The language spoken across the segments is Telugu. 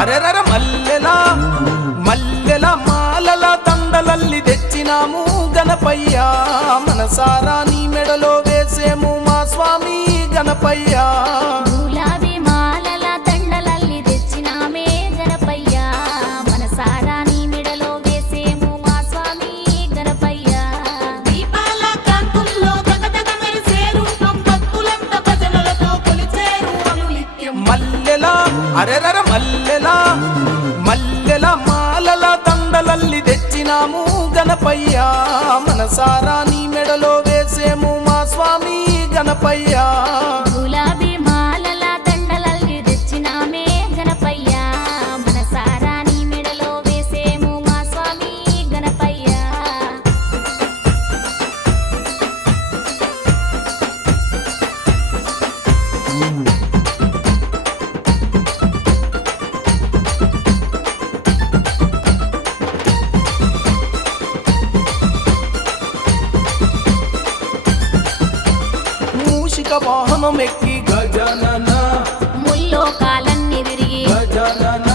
అరెరర మల్లెల మల్లెల మాలల దండలల్లి తెచ్చినాము గణపయ్య మనసారా నీ మెడలో వేసేము మా స్వామి గణపయ్య గులాబీ మాలల దండలల్లి తెచ్చినామే గణపయ్య మనసారా నీ మెడలో వేసేము మా స్వామి గణపయ్య దీపాల కాంతుల్లో దగదగ మెరిసే రూపం భక్తులంత భజనలతో కొలిచేరు అనునిత్యం మల్లెల అరెరర మల్లెల మల్లెల మాలల దండలల్లి తెచ్చినాము గణపయ్య మనసారా నీ మెడలో వేసేము మా స్వామి గణపయ్య గులాబీ మాలల దండలల్లి తెచ్చినామే గణపయ్య మనసారా నీ మెడలో వేసేము మా స్వామి గణపయ్య మూషిక వాహనం ఎక్కి గజానన ముల్లోకాలన్నీ తిరిగి గజానన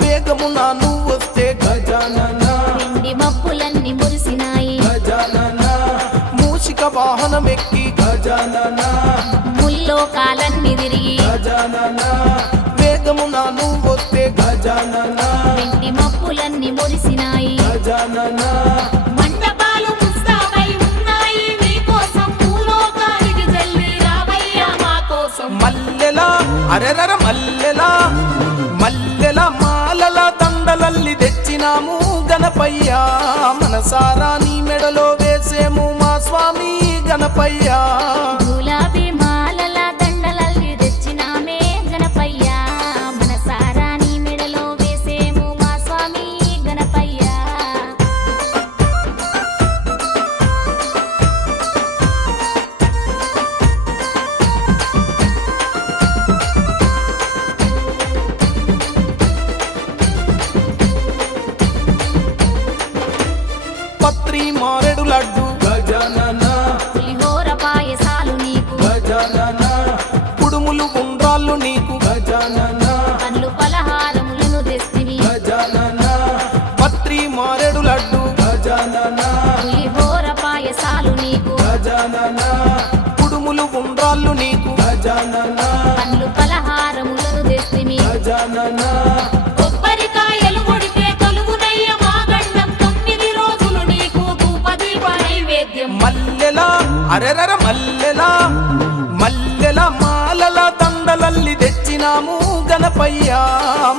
వేగమున నువ్వు వస్తే గజానన పిండి మబ్బులన్నీ మురిసినాయి గజానన మూషిక వాహనం ఎక్కి గజానన ముల్లోకాలన్నీ తిరిగి గజానన వేగమున నువ్వు వస్తే గజానన పిండి మబ్బులన్నీ మురిసినాయి గజానన మండపాలు ముస్తాబై ఉన్నాయి మీకోసం భూలోకానికి జల్లి రావయ్య మా కోసం మల్లెల అరెరర మల్లెల మల్లెల మాలల దండలల్లి తెచ్చినాము గణపయ్య మనసారా నీ మెడలో వేసేము మా స్వామి గణపయ్య గులాబీ మాలల దండలల్లి తెచ్చినామే గణపయ్య మనసారా నీ మెడలో వేసేము మా స్వామి గణపయ్య పత్రి మారెడు లడ్డు గజానన పులిహోర పాయసాలు నీకు గజానన కుడుములు గుండ్రాళ్ళు నీకు గజానన పండ్లు పలహారములను తెస్తివి గజానన పత్రి మారెడు లడ్డు గజానన పులిహోర పాయసాలు నీకు గజానన కుడుములు గుండ్రాళ్ళు నీకు గజానన పండ్లు పలహారములను తెస్తివి గజానన కొబ్బరికాయలు కొడితే తొలుగునయ్య మా గండం 9 రోజులు నీకు ధూపదీప నైవేద్యం మల్లెల అరెరర మల్లెల మల్లెల మాలల దండలల్లి తెచ్చినాము గణపయ్య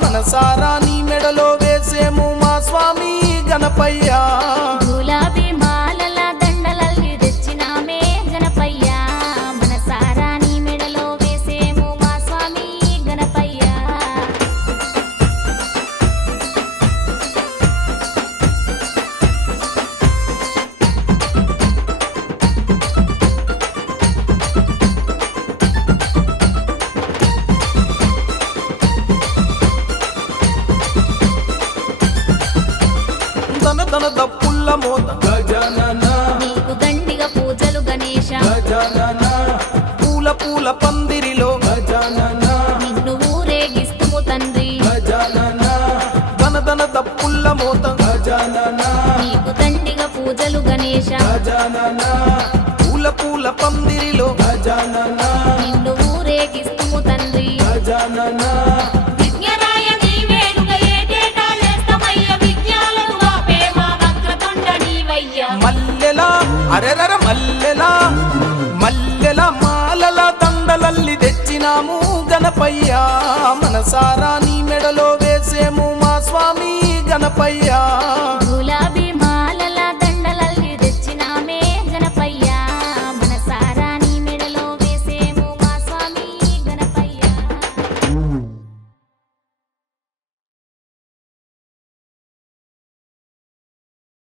మనసారా నీ మెడలో వేసేము మా స్వామి గణపయ్య గులాబీ మాలల దండలల్లి తెచ్చినామే గణపయ్య మనసారా నీ మెడలో వేసేము మా స్వామి గణపయ్య దన దన దప్పుల్ల మోత గజానన నీకు దండిగా పూజలు గణేశ గజానన పూల పూల పందిరిలో గజానన నిన్ను ఊరేగిస్తుము తండ్రి గజానన దన దన దప్పుల్ల మోత గజానన నీకు దండిగా పూజలు గణేశ గజానన పూల పూల పందిరిలో గజానన నిన్ను ఊరేగిస్తుము తండ్రి గజానన విజ్ఞరాయ నీ వేడుక ఏటేటా చేస్తామయ్య విజ్ఞాలను వాపే మా వక్రతుండ నీవయ్య మల్లెల అరెరర మల్లెల మల్లెల మాలల దండలల్లి తెచ్చినాము గణపయ్య మనసారా నీ మెడలో వేసేము మా స్వామి గణపయ్య గులాబీ